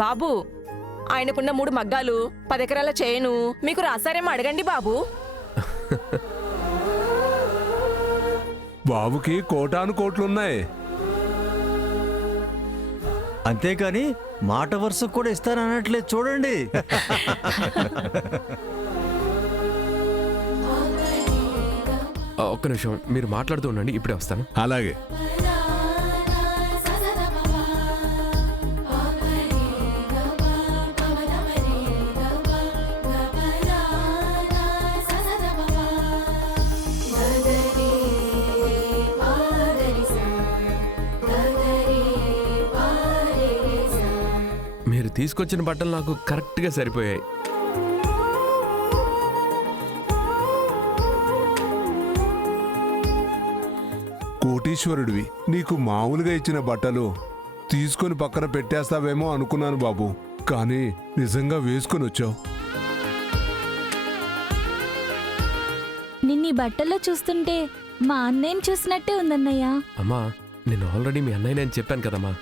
బాబు, ఆయనకున్న 3 మగ్గాలు, 10 ఎకరాల చేను మీకు రాసారేమో అడగండి బాబు. బాబుకి కోటాను కోట్లున్నాయి. అంతేకాని మాట వరుసకు కూడా ఇస్తానన్నట్లేదు చూడండి. ఒక్క నిమిషం మీరు మాట్లాడుతూ ఉండండి, ఇప్పుడే వస్తాను. అలాగే. మీరు తీసుకొచ్చిన బట్టలు నాకు కరెక్ట్గా సరిపోయాయి. కోటీశ్వరుడివి, నీకు మామూలుగా ఇచ్చిన బట్టలు తీసుకొని పక్కన పెట్టేస్తావేమో అనుకున్నాను బాబు, కానీ నిజంగా వేసుకొని వచ్చావు. నిన్నీ బట్టల్లో చూస్తుంటే మా అన్నయ్యని చూసినట్టే ఉందన్నయ్య. అమ్మా, నేను ఆల్రెడీ మీ అన్నయ్య అని చెప్పాను కదమ్మా.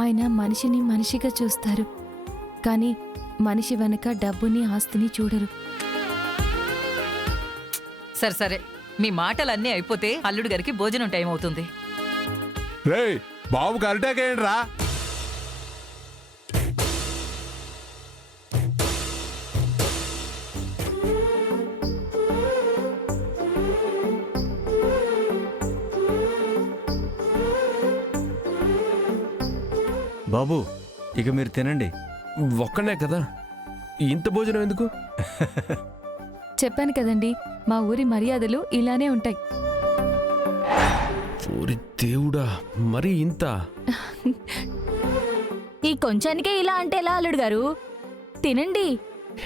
ఆయన మనిషిని మనిషిగా చూస్తారు, కానీ మనిషి వెనక డబ్బుని ఆస్తిని చూడరు. సరే సరే, మీ మాటలన్నీ అయిపోతే అల్లుడు గారికి భోజనం టైం అవుతుంది. రేయ్, బాబుకి అరిటాక్ ఏంటి రా? బాబు, ఇక మీరు తినండి. ఒక్కనే కదా, ఇంత భోజనం ఎందుకు? చెప్పాను కదండి, మా ఊరి మర్యాదలు ఇలానే ఉంటాయి. ఓరి దేవుడా, మరి ఇంత? ఈ కొంచానికే ఇలా అంటే ఎలా అల్లుడు గారు? తినండి.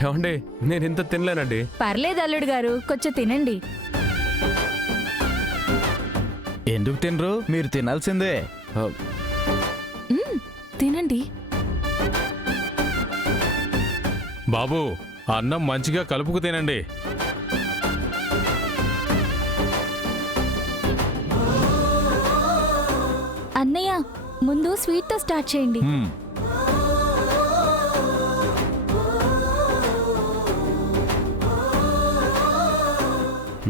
ఏమండి, నేను ఇంత తినలేనండి. పర్లేదు అల్లుడు గారు, కొంచెం తినండి. ఎందుకు తినరు? మీరు తినాల్సిందే. ఆ, తినండి. బాబు, అన్నం మంచిగా కలుపుకు తినండి. అన్నయ్య, ముందు స్వీట్తో స్టార్ట్ చేయండి.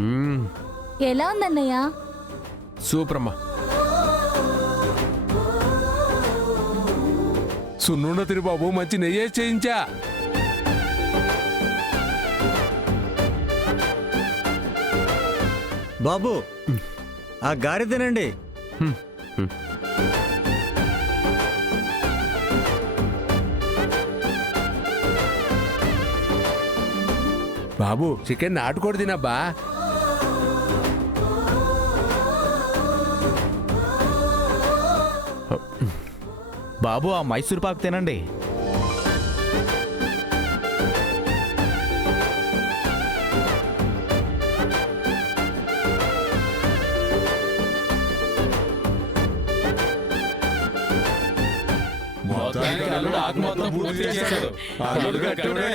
మ్మ్, ఎలా ఉందన్నయ్య? సూపర్ అమ్మా. సున్నుండ తిని బాబు, మంచి నెయ్యే చేయించా. బాబు, ఆ గారె తినండి. బాబు, చికెన్ నాటుకోడి తినబ్బా. బాబు, ఆ మైసూర్ పాకు తినండి. మొత్తానికి అల్లుడు ఆకు మొత్తం పూర్తి చేశాడు. అల్లుడు కట్టోడే.